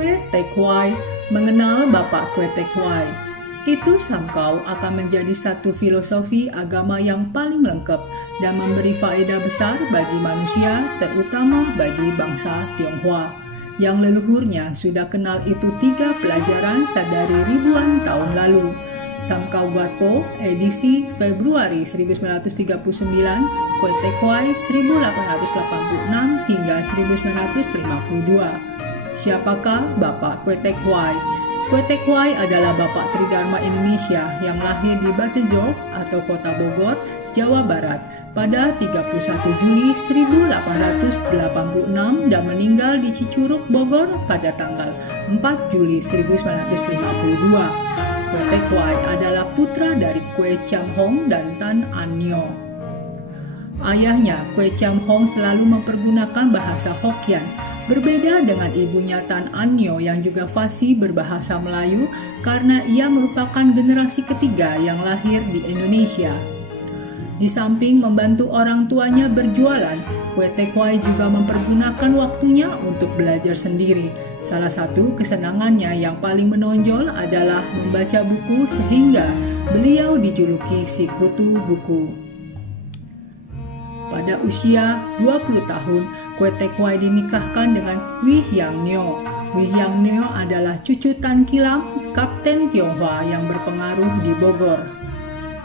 Kue Tek Hwai mengenal Bapak Kue Tek Hwai. Itu Samkau akan menjadi satu filosofi agama yang paling lengkap dan memberi faedah besar bagi manusia, terutama bagi bangsa Tionghoa, yang leluhurnya sudah kenal itu 3 pelajaran sadari ribuan tahun lalu. Samkau Wat Po, edisi Februari 1939, Kue Tek Hwai 1886 hingga 1952. Siapakah Bapak Kue Tek Hwai? Kue Tek Hwai adalah Bapak Tridharma Indonesia yang lahir di Batejong atau Kota Bogor, Jawa Barat pada 31 Juli 1886 dan meninggal di Cicurug, Bogor pada tanggal 4 Juli 1952. Kue Tek Hwai adalah putra dari Kue Cham Hong dan Tan An Nyo. Ayahnya, Kue Cham Hong, selalu mempergunakan bahasa Hokkien. Berbeda dengan ibunya Tan An Nyo yang juga fasih berbahasa Melayu karena ia merupakan generasi ketiga yang lahir di Indonesia. Di samping membantu orang tuanya berjualan, Kue Tek Hwai juga mempergunakan waktunya untuk belajar sendiri. Salah satu kesenangannya yang paling menonjol adalah membaca buku sehingga beliau dijuluki si kutu buku. Pada usia 20 tahun, Kue Tek Hwai dinikahkan dengan Wee Hyang Nyo. Wee Hyang Nyo adalah cucu Tan Kilam, Kapten Tionghoa yang berpengaruh di Bogor.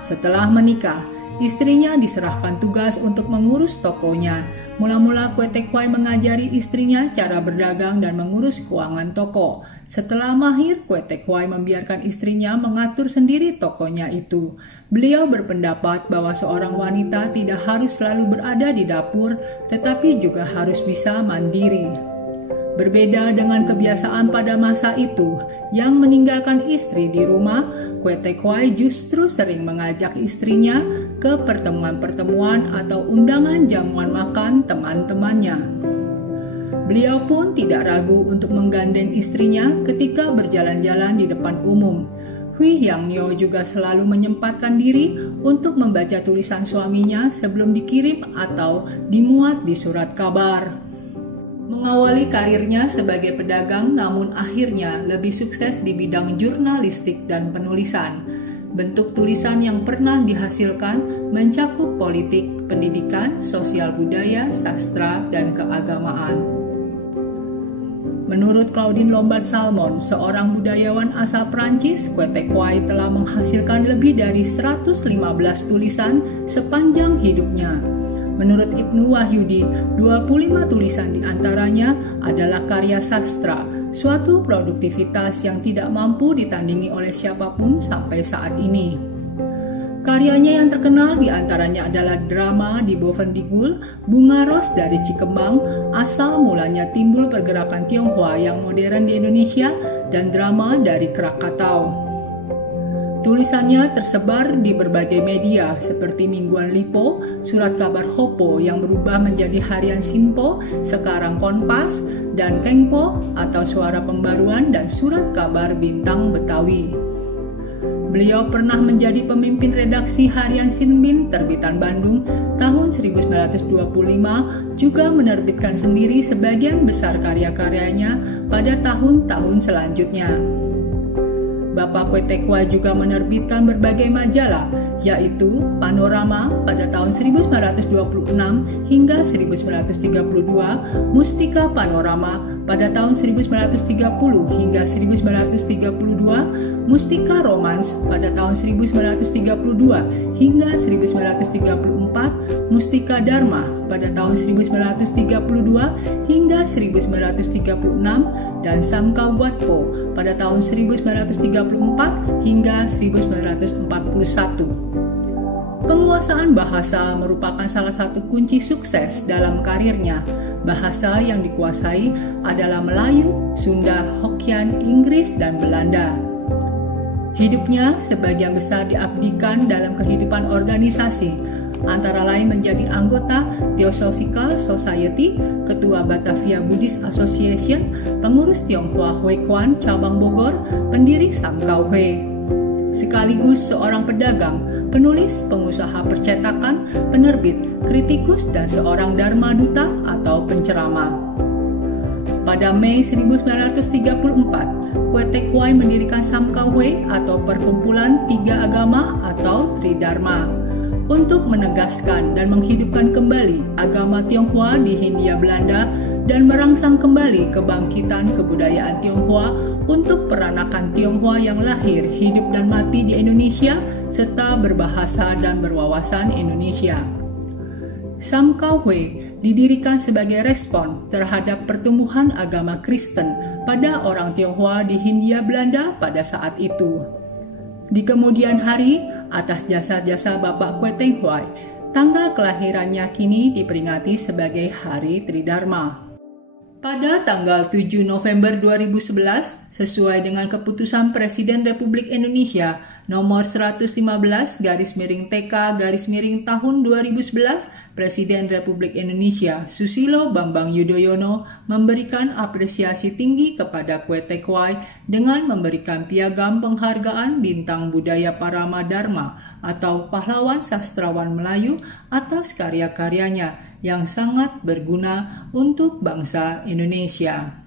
Setelah menikah, istrinya diserahkan tugas untuk mengurus tokonya. Mula-mula Kue Tek Hwai mengajari istrinya cara berdagang dan mengurus keuangan toko. Setelah mahir, Kue Tek Hwai membiarkan istrinya mengatur sendiri tokonya itu. Beliau berpendapat bahwa seorang wanita tidak harus selalu berada di dapur, tetapi juga harus bisa mandiri. Berbeda dengan kebiasaan pada masa itu, yang meninggalkan istri di rumah, Kue Tek Hwai justru sering mengajak istrinya ke pertemuan-pertemuan atau undangan jamuan makan teman-temannya. Beliau pun tidak ragu untuk menggandeng istrinya ketika berjalan-jalan di depan umum. Wee Hyang Nyo juga selalu menyempatkan diri untuk membaca tulisan suaminya sebelum dikirim atau dimuat di surat kabar. Mengawali karirnya sebagai pedagang, namun akhirnya lebih sukses di bidang jurnalistik dan penulisan. Bentuk tulisan yang pernah dihasilkan mencakup politik, pendidikan, sosial budaya, sastra, dan keagamaan. Menurut Claudine Lombard-Salmon, seorang budayawan asal Prancis, Kue Tek Hwai telah menghasilkan lebih dari 115 tulisan sepanjang hidupnya. Menurut Ibnu Wahyudi, 25 tulisan diantaranya adalah karya sastra, suatu produktivitas yang tidak mampu ditandingi oleh siapapun sampai saat ini. Karyanya yang terkenal diantaranya adalah drama di Bovendigul, Bunga Ros dari Cikembang, asal mulanya timbul pergerakan Tionghoa yang modern di Indonesia, dan drama dari Krakatau. Tulisannya tersebar di berbagai media seperti Mingguan Lipo, Surat Kabar Hopo yang berubah menjadi Harian Sinpo, sekarang Kompas, dan Kengpo atau Suara Pembaruan dan Surat Kabar Bintang Betawi. Beliau pernah menjadi pemimpin redaksi Harian Sinbin terbitan Bandung tahun 1925, juga menerbitkan sendiri sebagian besar karya-karyanya pada tahun-tahun selanjutnya. Bapak Kue Tek Hwai juga menerbitkan berbagai majalah, yaitu Panorama pada tahun 1926 hingga 1932, Mustika Panorama pada tahun 1930 hingga 1932, Mustika Romans pada tahun 1932 hingga 1934, Mustika Dharma pada tahun 1932 hingga 1936, dan Samkau Wat Po pada tahun 1934 hingga 1941. Penguasaan bahasa merupakan salah satu kunci sukses dalam karirnya. Bahasa yang dikuasai adalah Melayu, Sunda, Hokkien, Inggris, dan Belanda. Hidupnya sebagian besar diabdikan dalam kehidupan organisasi, antara lain menjadi anggota Theosophical Society, Ketua Batavia Buddhist Association, pengurus Tionghoa Huekuan Cabang Bogor, pendiri Samkau Hui. Sekaligus seorang pedagang, penulis, pengusaha percetakan, penerbit, kritikus, dan seorang dharma duta atau penceramah. Pada Mei 1934, Kwe Tek Hwai mendirikan Samkahwe atau Perkumpulan Tiga Agama atau Tridharma untuk menegaskan dan menghidupkan kembali agama Tionghoa di Hindia Belanda dan merangsang kembali kebangkitan kebudayaan Tionghoa untuk peranakan Tionghoa yang lahir, hidup dan mati di Indonesia serta berbahasa dan berwawasan Indonesia. Samkahwe didirikan sebagai respon terhadap pertumbuhan agama Kristen pada orang Tionghoa di Hindia Belanda pada saat itu. Di kemudian hari, atas jasa-jasa Bapak Kwe Tek Hwai, tanggal kelahirannya kini diperingati sebagai Hari Tridharma. Pada tanggal 7 November 2011, sesuai dengan keputusan Presiden Republik Indonesia nomor 115/TK/tahun 2011, Presiden Republik Indonesia Susilo Bambang Yudhoyono memberikan apresiasi tinggi kepada Kwe Tek Hwai dengan memberikan piagam penghargaan Bintang Budaya Parama Dharma atau Pahlawan Sastrawan Melayu atas karya-karyanya yang sangat berguna untuk bangsa Indonesia.